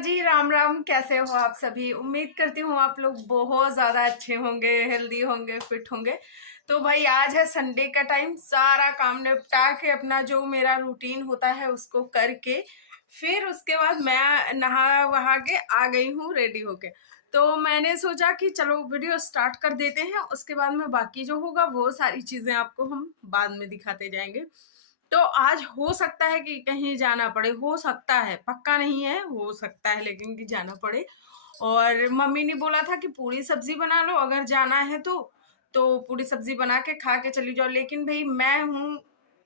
जी, राम राम। कैसे हो आप सभी? उम्मीद करती हूँ आप लोग बहुत ज़्यादा अच्छे होंगे, हेल्दी होंगे, फिट होंगे। तो भाई आज है संडे का टाइम, सारा काम निपटा के अपना जो मेरा रूटीन होता है उसको करके फिर उसके बाद मैं नहा वहा के आ गई हूँ रेडी होके। तो मैंने सोचा कि चलो वीडियो स्टार्ट कर देते हैं, उसके बाद में बाकी जो होगा वो सारी चीज़ें आपको हम बाद में दिखाते जाएंगे। तो आज हो सकता है कि कहीं जाना पड़े, हो सकता है, पक्का नहीं है, हो सकता है लेकिन कि जाना पड़े। और मम्मी ने बोला था कि पूरी सब्जी बना लो अगर जाना है तो पूरी सब्जी बना के खा के चली जाओ। लेकिन भाई मैं हूँ,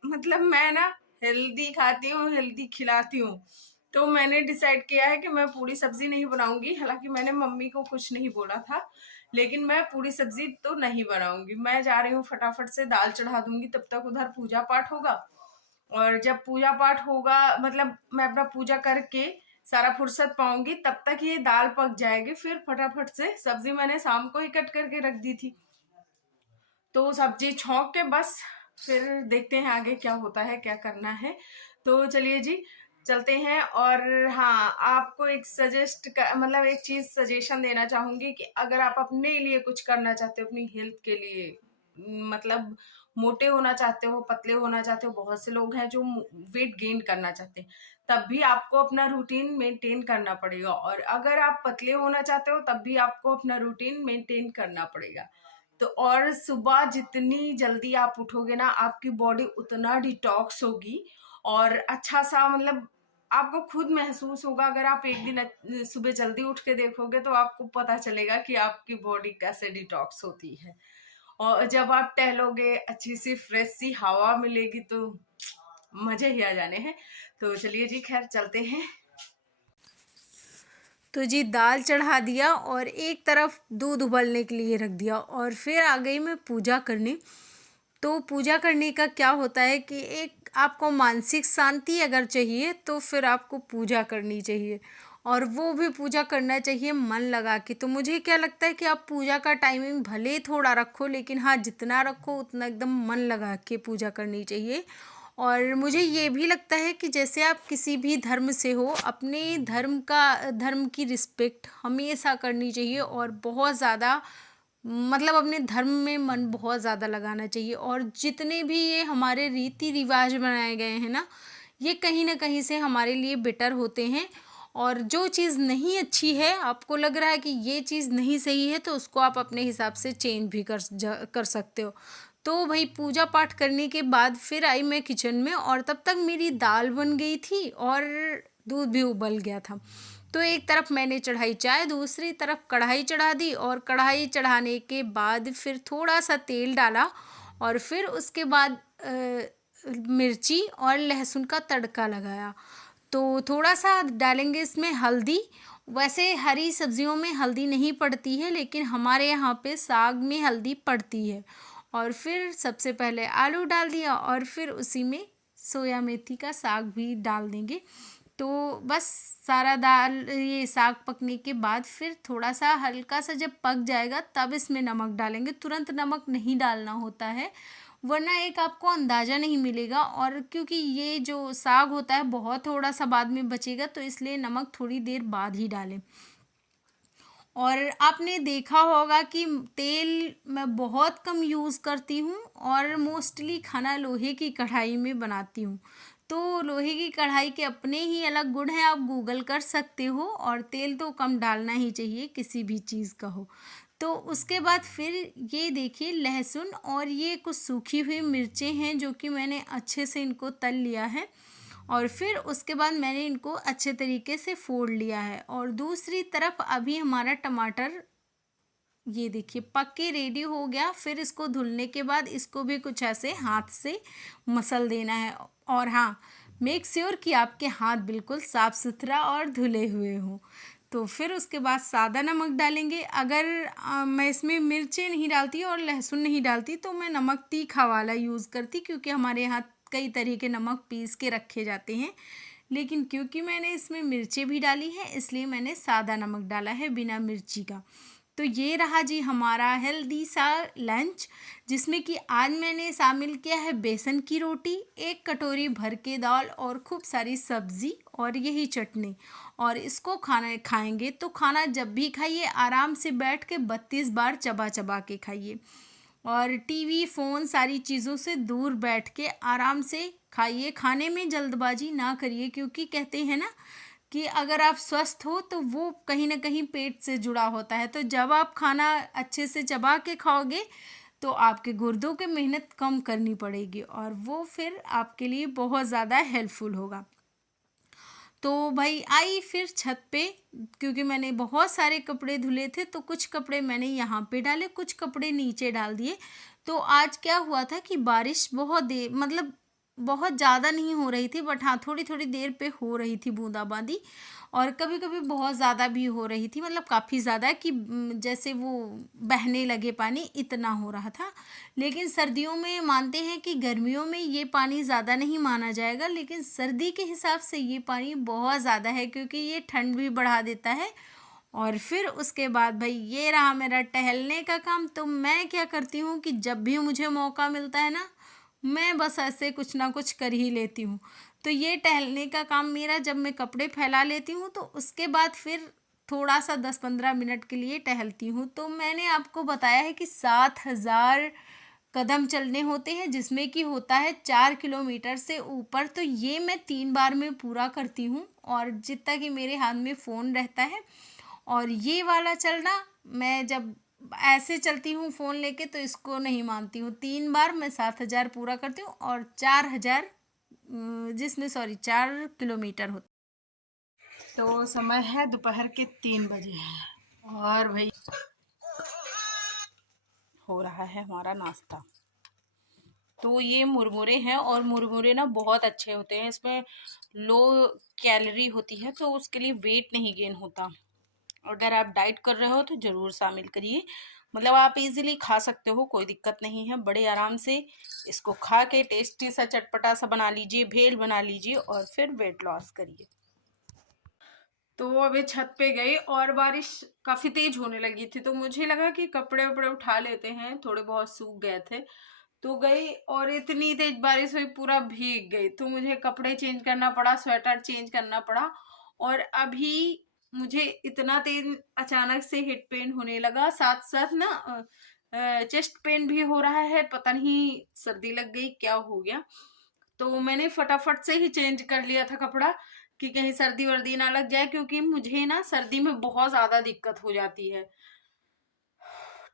मतलब मैं ना हेल्दी खाती हूँ, हेल्दी खिलाती हूँ। तो मैंने डिसाइड किया है कि मैं पूरी सब्जी नहीं बनाऊंगी। हालांकि मैंने मम्मी को कुछ नहीं बोला था, लेकिन मैं पूरी सब्जी तो नहीं बनाऊंगी। मैं जा रही हूँ, फटाफट से दाल चढ़ा दूंगी, तब तक उधर पूजा पाठ होगा। और जब पूजा पाठ होगा, मतलब मैं अपना पूजा करके सारा फुर्सत पाऊंगी, तब तक ये दाल पक जाएगी। फिर फटाफट से सब्जी मैंने शाम को ही कट करके रख दी थी, तो सब्जी छौंक के बस फिर देखते हैं आगे क्या होता है, क्या करना है। तो चलिए जी, चलते हैं। और हाँ, आपको एक मतलब एक चीज सजेशन देना चाहूंगी कि अगर आप अपने लिए कुछ करना चाहते हो, अपनी हेल्थ के लिए, मतलब मोटे होना चाहते हो, पतले होना चाहते हो, बहुत से लोग हैं जो वेट गेन करना चाहते हैं, तब भी आपको अपना रूटीन मेंटेन करना पड़ेगा। और अगर आप पतले होना चाहते हो तब भी आपको अपना रूटीन मेंटेन करना पड़ेगा। तो और सुबह जितनी जल्दी आप उठोगे ना, आपकी बॉडी उतना डिटॉक्स होगी और अच्छा सा, मतलब आपको खुद महसूस होगा। अगर आप एक दिन सुबह जल्दी उठ के देखोगे तो आपको पता चलेगा कि आपकी बॉडी कैसे डिटॉक्स होती है। और जब आप टहलोगे, अच्छी सी फ्रेश सी हवा मिलेगी, तो मजे ही आ जाने हैं। तो चलिए जी, खैर चलते हैं। तो जी, दाल चढ़ा दिया और एक तरफ दूध उबलने के लिए रख दिया और फिर आ गई मैं पूजा करने। तो पूजा करने का क्या होता है कि एक आपको मानसिक शांति अगर चाहिए तो फिर आपको पूजा करनी चाहिए, और वो भी पूजा करना चाहिए मन लगा के। तो मुझे क्या लगता है कि आप पूजा का टाइमिंग भले थोड़ा रखो, लेकिन हाँ, जितना रखो उतना एकदम मन लगा के पूजा करनी चाहिए। और मुझे ये भी लगता है कि जैसे आप किसी भी धर्म से हो, अपने धर्म की रिस्पेक्ट हमेशा करनी चाहिए और बहुत ज़्यादा, मतलब अपने धर्म में मन बहुत ज़्यादा लगाना चाहिए। और जितने भी ये हमारे रीति रिवाज बनाए गए हैं ना, ये कहीं ना कहीं से हमारे लिए बेटर होते हैं। और जो चीज़ नहीं अच्छी है, आपको लग रहा है कि ये चीज़ नहीं सही है, तो उसको आप अपने हिसाब से चेंज भी कर सकते हो। तो भाई पूजा पाठ करने के बाद फिर आई मैं किचन में, और तब तक मेरी दाल बन गई थी और दूध भी उबल गया था। तो एक तरफ मैंने चढ़ाई चाय, दूसरी तरफ कढ़ाई चढ़ा दी, और कढ़ाई चढ़ाने के बाद फिर थोड़ा सा तेल डाला, और फिर उसके बाद मिर्ची और लहसुन का तड़का लगाया। तो थोड़ा सा डालेंगे इसमें हल्दी। वैसे हरी सब्जियों में हल्दी नहीं पड़ती है, लेकिन हमारे यहाँ पे साग में हल्दी पड़ती है। और फिर सबसे पहले आलू डाल दिया, और फिर उसी में सोया मेथी का साग भी डाल देंगे। तो बस सारा दाल, ये साग पकने के बाद फिर थोड़ा सा हल्का सा जब पक जाएगा तब इसमें नमक डालेंगे। तुरंत नमक नहीं डालना होता है, वरना एक आपको अंदाज़ा नहीं मिलेगा। और क्योंकि ये जो साग होता है बहुत थोड़ा सा बाद में बचेगा, तो इसलिए नमक थोड़ी देर बाद ही डालें। और आपने देखा होगा कि तेल मैं बहुत कम यूज़ करती हूँ, और मोस्टली खाना लोहे की कढ़ाई में बनाती हूँ। तो लोहे की कढ़ाई के अपने ही अलग गुण हैं, आप गूगल कर सकते हो। और तेल तो कम डालना ही चाहिए किसी भी चीज़ का हो। तो उसके बाद फिर ये देखिए, लहसुन और ये कुछ सूखी हुई मिर्चें हैं जो कि मैंने अच्छे से इनको तल लिया है। और फिर उसके बाद मैंने इनको अच्छे तरीके से फोड़ लिया है। और दूसरी तरफ अभी हमारा टमाटर, ये देखिए, पक के रेडी हो गया। फिर इसको धुलने के बाद इसको भी कुछ ऐसे हाथ से मसल देना है। और हाँ, मेक श्योर कि आपके हाथ बिल्कुल साफ़ सुथरा और धुले हुए हों। तो फिर उसके बाद सादा नमक डालेंगे। अगर मैं इसमें मिर्चें नहीं डालती और लहसुन नहीं डालती, तो मैं नमक तीखा वाला यूज़ करती, क्योंकि हमारे यहाँ कई तरह के नमक पीस के रखे जाते हैं। लेकिन क्योंकि मैंने इसमें मिर्चें भी डाली हैं, इसलिए मैंने सादा नमक डाला है बिना मिर्ची का। तो ये रहा जी हमारा हेल्दी सा लंच, जिसमें कि आज मैंने शामिल किया है बेसन की रोटी, 1 कटोरी भर के दाल और खूब सारी सब्ज़ी और यही चटनी। और इसको खाना खाएंगे तो खाना जब भी खाइए आराम से बैठ के 32 बार चबा चबा के खाइए, और टीवी फ़ोन सारी चीज़ों से दूर बैठ के आराम से खाइए। खाने में जल्दबाजी ना करिए, क्योंकि कहते हैं ना कि अगर आप स्वस्थ हो तो वो कहीं ना कहीं पेट से जुड़ा होता है। तो जब आप खाना अच्छे से चबा के खाओगे तो आपके गुर्दों की मेहनत कम करनी पड़ेगी, और वो फिर आपके लिए बहुत ज़्यादा हेल्पफुल होगा। तो भाई आई फिर छत पे, क्योंकि मैंने बहुत सारे कपड़े धुले थे तो कुछ कपड़े मैंने यहाँ पे डाले, कुछ कपड़े नीचे डाल दिए। तो आज क्या हुआ था कि बारिश बहुत देर, मतलब बहुत ज़्यादा नहीं हो रही थी, बट हाँ थोड़ी थोड़ी देर पे हो रही थी बूंदाबांदी, और कभी कभी बहुत ज़्यादा भी हो रही थी, मतलब काफ़ी ज़्यादा कि जैसे वो बहने लगे पानी, इतना हो रहा था। लेकिन सर्दियों में मानते हैं कि गर्मियों में ये पानी ज़्यादा नहीं माना जाएगा, लेकिन सर्दी के हिसाब से ये पानी बहुत ज़्यादा है, क्योंकि ये ठंड भी बढ़ा देता है। और फिर उसके बाद भाई ये रहा मेरा टहलने का काम। तो मैं क्या करती हूँ कि जब भी मुझे मौका मिलता है ना, मैं बस ऐसे कुछ ना कुछ कर ही लेती हूँ। तो ये टहलने का काम मेरा, जब मैं कपड़े फैला लेती हूँ तो उसके बाद फिर थोड़ा सा 10-15 मिनट के लिए टहलती हूँ। तो मैंने आपको बताया है कि 7,000 कदम चलने होते हैं, जिसमें कि होता है 4 किलोमीटर से ऊपर। तो ये मैं 3 बार में पूरा करती हूँ, और जितना कि मेरे हाथ में फ़ोन रहता है। और ये वाला चलना, मैं जब ऐसे चलती हूँ फ़ोन लेके तो इसको नहीं मानती हूँ। 3 बार मैं 7,000 पूरा करती हूँ, और 4,000 जिसमें सॉरी 4 किलोमीटर होता। तो समय है दोपहर के 3 बजे, और भाई हो रहा है हमारा नाश्ता। तो ये मुरमुरे हैं, और मुरमुरे ना बहुत अच्छे होते हैं, इसमें लो कैलोरी होती है, तो उसके लिए वेट नहीं गेन होता। अगर आप डाइट कर रहे हो तो ज़रूर शामिल करिए, मतलब आप इजीली खा सकते हो, कोई दिक्कत नहीं है, बड़े आराम से इसको खा के टेस्टी सा चटपटा सा बना लीजिए, भेल बना लीजिए, और फिर वेट लॉस करिए। तो अभी छत पे गई और बारिश काफ़ी तेज होने लगी थी, तो मुझे लगा कि कपड़े वपड़े उठा लेते हैं, थोड़े बहुत सूख गए थे। तो गई और इतनी तेज बारिश हुई, पूरा भीग गई, तो मुझे कपड़े चेंज करना पड़ा, स्वेटर चेंज करना पड़ा। और अभी मुझे इतना तेज अचानक से हिट पेन होने लगा, साथ साथ ना चेस्ट पेन भी हो रहा है, पता नहीं सर्दी लग गई क्या हो गया। तो मैंने फटाफट से ही चेंज कर लिया था कपड़ा, कि कहीं सर्दी वर्दी ना लग जाए, क्योंकि मुझे ना सर्दी में बहुत ज़्यादा दिक्कत हो जाती है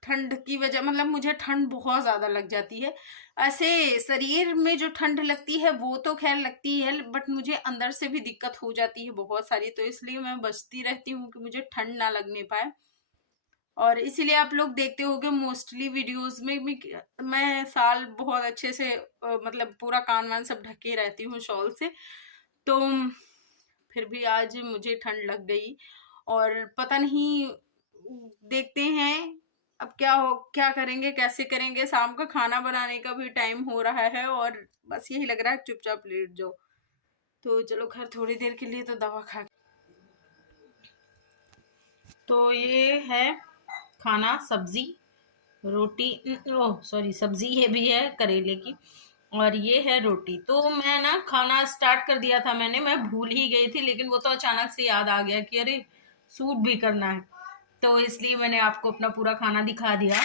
ठंड की वजह, मतलब मुझे ठंड बहुत ज़्यादा लग जाती है। ऐसे शरीर में जो ठंड लगती है वो तो खैर लगती है, बट मुझे अंदर से भी दिक्कत हो जाती है बहुत सारी, तो इसलिए मैं बचती रहती हूँ कि मुझे ठंड ना लगने पाए। और इसीलिए आप लोग देखते होगे मोस्टली वीडियोस में मैं साल बहुत अच्छे से मतलब पूरा कान वान सब ढके रहती हूँ शॉल से। तो फिर भी आज मुझे ठंड लग गई, और पता नहीं, देखते हैं अब क्या हो, क्या करेंगे, कैसे करेंगे। शाम का खाना बनाने का भी टाइम हो रहा है, और बस यही लग रहा है चुपचाप लेट जाओ। तो चलो खैर थोड़ी देर के लिए तो दवा खा। तो ये है खाना, सब्जी, रोटी, ओह सॉरी, सब्जी ये भी है करेले की, और ये है रोटी। तो मैं ना खाना स्टार्ट कर दिया था मैंने, मैं भूल ही गई थी, लेकिन वो तो अचानक से याद आ गया कि अरे सूट भी करना है, तो इसलिए मैंने आपको अपना पूरा खाना दिखा दिया।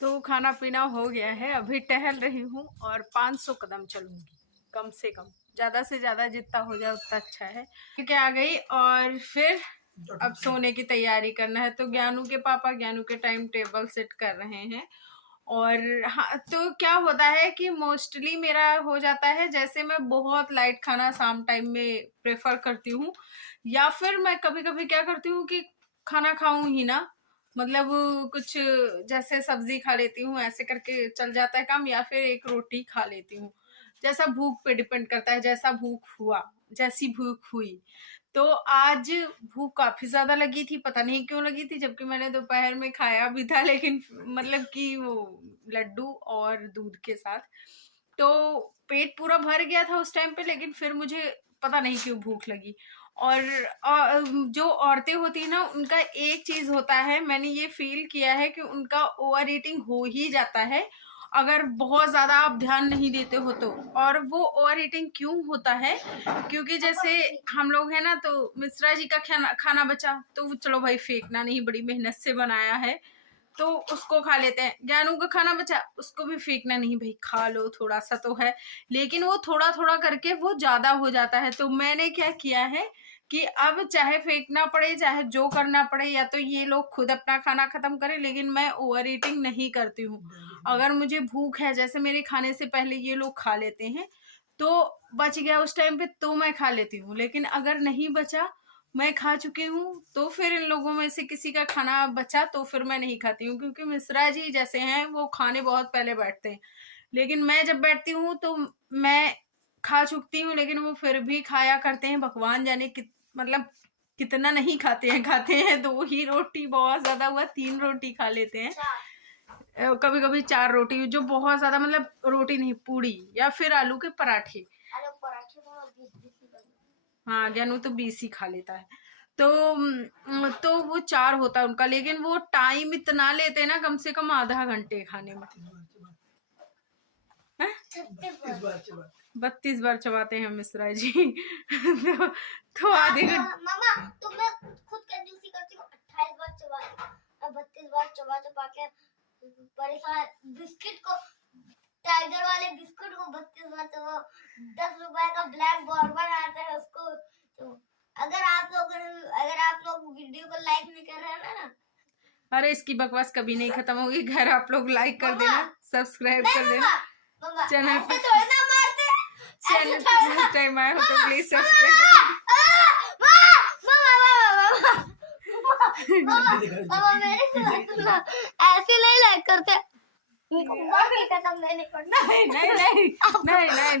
तो खाना पीना हो गया है, अभी टहल रही हूँ और 500 कदम चलूंगी कम से कम, ज़्यादा से ज़्यादा जितना हो जाए उतना अच्छा है। क्या आ गई, और फिर अब सोने की तैयारी करना है। तो ज्ञानू के पापा ज्ञानू के टाइम टेबल सेट कर रहे हैं। और हाँ, तो क्या होता है कि मोस्टली मेरा हो जाता है, जैसे मैं बहुत लाइट खाना शाम टाइम में प्रेफर करती हूँ, या फिर मैं कभी कभी क्या करती हूँ कि खाना खाऊं ही ना, मतलब कुछ जैसे सब्जी खा लेती हूँ, ऐसे करके चल जाता है काम, या फिर एक रोटी खा लेती हूँ। जैसा भूख पे डिपेंड करता है, जैसा भूख हुआ, जैसी भूख हुई। तो आज भूख काफी ज्यादा लगी थी, पता नहीं क्यों लगी थी, जबकि मैंने दोपहर में खाया भी था, लेकिन मतलब कि वो लड्डू और दूध के साथ, तो पेट पूरा भर गया था उस टाइम पे। लेकिन फिर मुझे पता नहीं क्यों भूख लगी। और जो औरतें होती है ना, उनका एक चीज होता है, मैंने ये फील किया है कि उनका ओवर ईटिंग हो ही जाता है अगर बहुत ज्यादा आप ध्यान नहीं देते हो तो। और वो ओवर ईटिंग क्यों होता है, क्योंकि जैसे हम लोग हैं ना, तो मिश्रा जी का खाना बचा तो चलो भाई फेंकना नहीं, बड़ी मेहनत से बनाया है तो उसको खा लेते हैं। ज्ञानू का खाना बचा, उसको भी फेंकना नहीं, भाई खा लो, थोड़ा सा तो है। लेकिन वो थोड़ा थोड़ा करके वो ज्यादा हो जाता है। तो मैंने क्या किया है कि अब चाहे फेंकना पड़े, चाहे जो करना पड़े, या तो ये लोग खुद अपना खाना खत्म करें, लेकिन मैं ओवर ईटिंग नहीं करती हूँ। अगर मुझे भूख है, जैसे मेरे खाने से पहले ये लोग खा लेते हैं, तो बच गया उस टाइम पे तो मैं खा लेती हूँ। लेकिन अगर नहीं बचा, मैं खा चुकी हूँ, तो फिर इन लोगों में से किसी का खाना बचा तो फिर मैं नहीं खाती हूँ। क्योंकि मिश्रा जी जैसे हैं, वो खाने बहुत पहले बैठते हैं, लेकिन मैं जब बैठती हूँ तो मैं खा चुकती हूँ, लेकिन वो फिर भी खाया करते हैं। भगवान जाने मतलब कितना नहीं खाते हैं 2 ही रोटी, बहुत ज्यादा हुआ 3 रोटी खा लेते हैं, कभी कभी 4 रोटी, जो बहुत ज्यादा मतलब रोटी नहीं, पूड़ी या फिर आलू के पराठे। हाँ, ज्ञानू तो 20 ही खा लेता है। तो वो 4 होता है उनका, लेकिन वो टाइम इतना लेते हैं ना, कम से कम आधा घंटे खाने में। 32 बार चबाते हैं मिश्रा जी। तो आधे घंटे। मामा तो मैं खुद कंजूसी करती हूँ, 28 बार चबा, 32 बार चबा के परेशान। बिस्किट को, टाइगर वाले बिस्कुट को 32 बार चबा, 10 रुपए का ब्लैक बॉर्बन आता है उसको। तो अगर आप लोग वीडियो को लाइक नहीं कर रहे हैं ना, अरे इसकी बकवास कभी नहीं खत्म होगी। घर आप लोग लाइक कर देना, सब्सक्राइब कर देना चैनल पर। चैनल फर्स्ट टाइम आए हो तो प्लीज सब्सक्राइब ऐसे नहीं लाइक करते। नहीं नहीं नहीं।